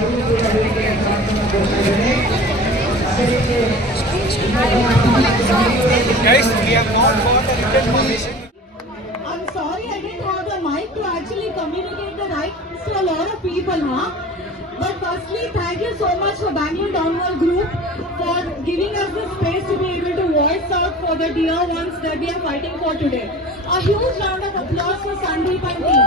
Guys, we have not got a written permission. I'm sorry I didn't have the mic to actually communicate the rights to a lot of people, huh? But firstly, thank you so much for Bangalore Downwall Group for giving us the space to be able to voice out for the dear ones that we are fighting for today. A huge round of applause for Sandeep and team.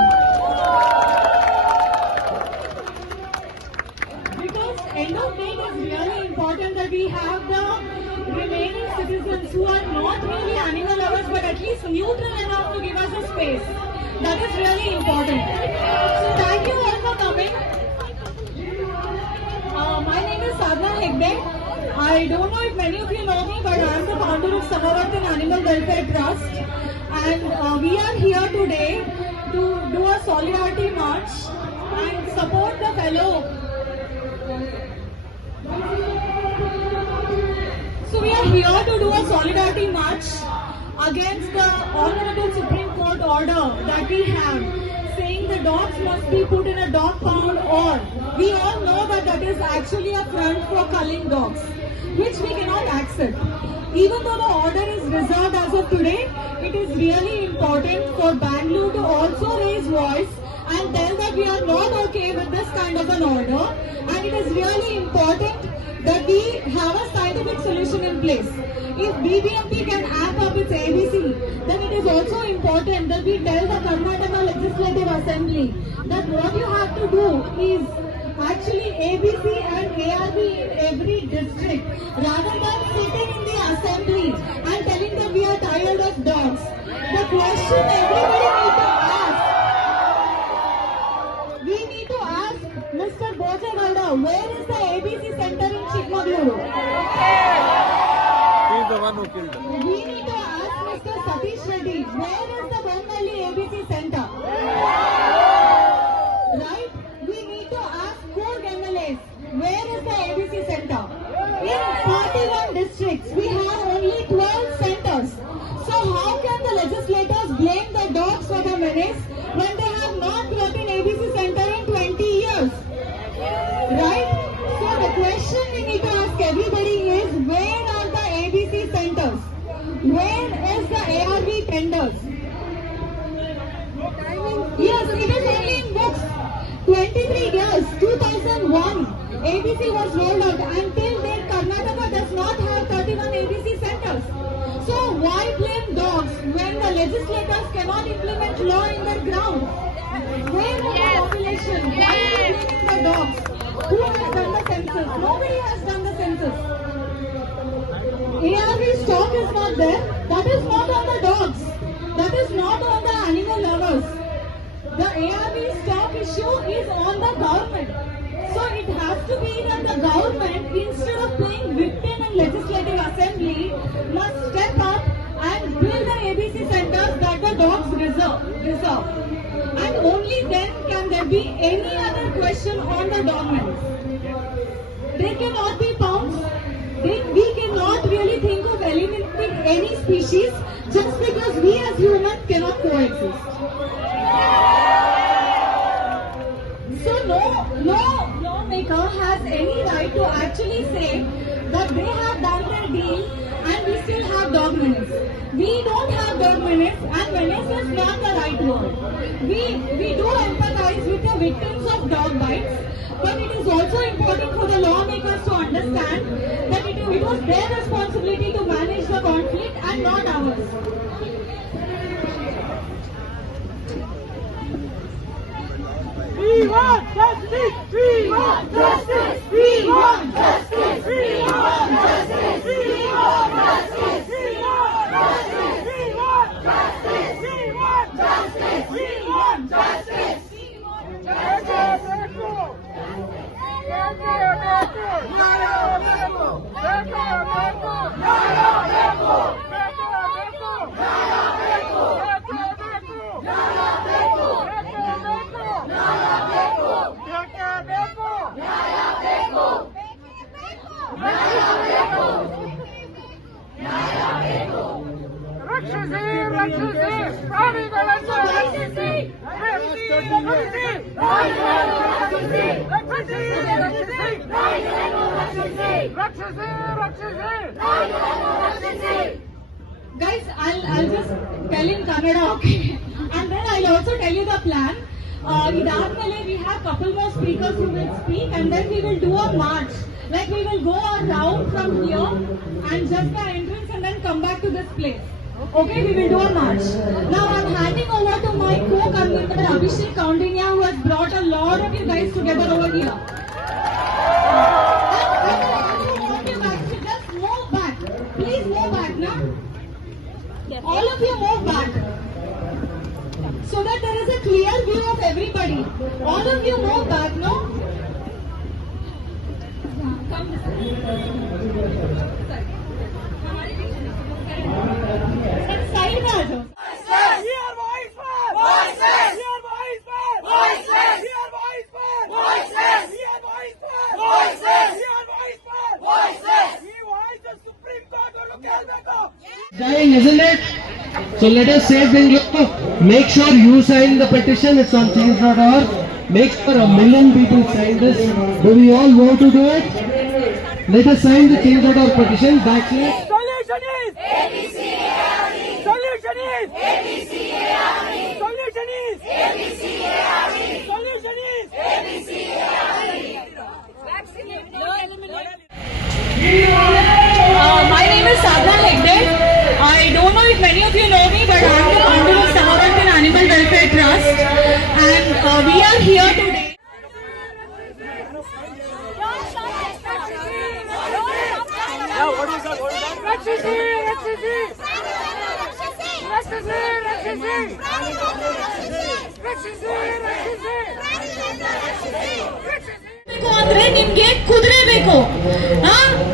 Because end of day it is really important that we have the remaining citizens who are not really animal lovers but at least neutral enough to give us a space. That is really important. So thank you all for coming. My name is Sadhna Hegde. I don't know if many of you know me, but I am the founder of Samavartan Animal Welfare Trust. And we are here today to do a solidarity march and support the fellow. So we are here to do a solidarity march against the Honorable Supreme Court order that we have saying the dogs must be put in a dog pound, or we all know that that is actually a front for culling dogs, which we cannot accept. Even though the order is reserved as of today, it is really important for Bangalore to also raise voice and tell that we are not okay with this kind of an order, and it is really important that we have a scientific solution in place. If BBMP can amp up its ABC, then it is also important that we tell the Karnataka Legislative Assembly that what you have to do is actually ABC and ARV in every district, rather than sitting in the assembly and telling that we are tired of dogs. The question everybody needs to ask, we need to ask Mr. Bojagowda, where is the ABC center in Chikmagaluru? The one who killed him. We need to ask Mr. Satish Reddy, where is the Bengali ABC center? Right? We need to ask Coorg MLAs, where is the ABC center? In 41 districts, we have only 12 centers. So how can the legislators blame the dogs for the menace when they have not brought in ABC center in 20 years? Right? So the question we need to ask everybody is, where are the ABC centers? Where is the ARV tenders? Yes, it is only in books. 23 years, 2001, ABC was rolled out. Until date, Karnataka does not have 31 ABC centers. So why blame dogs when the legislators cannot implement law in their ground? Where is the population? Why are we blaming the dogs? Who has done the census? Nobody has done the census. ARV stock is not there. That is not on the dogs. That is not on the animal lovers. The ARV stock issue is on the government. So it has to be that the government, instead of playing victim in legislative assembly, must step up and build the ABC centers that the dogs deserve. And only then can there be any other question on the dog menace. They cannot be pounds. We cannot really think of eliminating any species just because we as humans cannot coexist. So no lawmaker has any right to actually say that they have done their deal and we still have dog menace. We don't have dog menace, and menace is not the right word. We do empathize with the victims of dog bites, but it is also important for the lawmakers to understand that it was their responsibility to manage the conflict and not ours. We want justice! We want justice! We want justice! We want justice! We want justice! We want justice! We want justice! We want justice! We want justice! Guys, I'll just tell in Kannada, okay? And then I'll also tell you the plan. Idadmele we have couple more speakers who will speak, and then we will do a march. Like we will go around from here and just the entrance and then come back to this place. Okay, we will do a march. Now I'm handing over to my co-convener Abhishek Kaundinya, who has brought a lot of you guys together over here. And I want you guys to just move back. Please move back now. All of you move back. So that there is a clear view of everybody. All of you move back, no? Come this way. Side में आ जाओ. Dying, isn't it? So let us say Bengaluru, make sure you sign the petition, it's on change.org. Make sure 1 million people sign this. Do we all want to do it? Let us sign the change.org petition. Backslash. Solution is ABCARE. Solution is ABCARE. Solution is ABCARE. Solution is ABCARE. My name is Sadhna Hegde. I don't know if many of you know me, but I am the founder of Samavartan Animal Welfare Trust, and we are here today. ಅಂದ್ರೆ ನಿಮ್ಗೆ ಕುದುರೆ ಬೇಕು,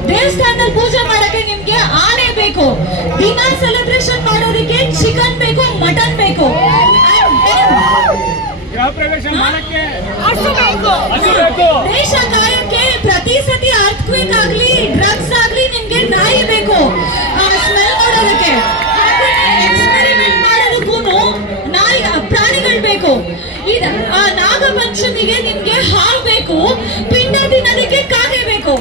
ದೇವಸ್ಥಾನದಲ್ಲಿ ಪೂಜೆ ಮಾಡಕ್ಕೆ ನಿಮ್ಗೆ ಆನೆ ಬೇಕು, ದಿನ ಸೆಲೆಬ್ರೇಷನ್ ಮಾಡೋದಕ್ಕೆ ಚಿಕನ್ ಬೇಕು, ಮಟನ್ ಬೇಕು, ಗೃಹ ಪ್ರವೇಶ ಮಾಡಕ್ಕೆ ಹಸು ಬೇಕು. ದೇಶ ಕಾಯಕ್ಕೆ ಪ್ರತಿ ಸತಿ ಅರ್ಥಕ್ವೇಕ್ ಆಗ್ಲಿ ಡ್ರಗ್ಸ್ ಆಗ್ಲಿ ನಿಮ್ಗೆ ನಾಯಿ ಬೇಕು, ಸ್ಮೆಲ್ ಮಾಡೋದಕ್ಕೆ, ಎಕ್ಸ್ಪೆರಿಮೆಂಟ್ ಮಾಡೋದಕ್ಕೂ ನಾಯಿ ಪ್ರಾಣಿಗಳು ಬೇಕು. ನಾಗ ಪಂಚಮಿಗೆ ನಿಮ್ಗೆ ಹಾವು ಬೇಕು, ಪಿಂಡ ತಿನ್ನೋದಕ್ಕೆ ಕಾಗೆ ಬೇಕು.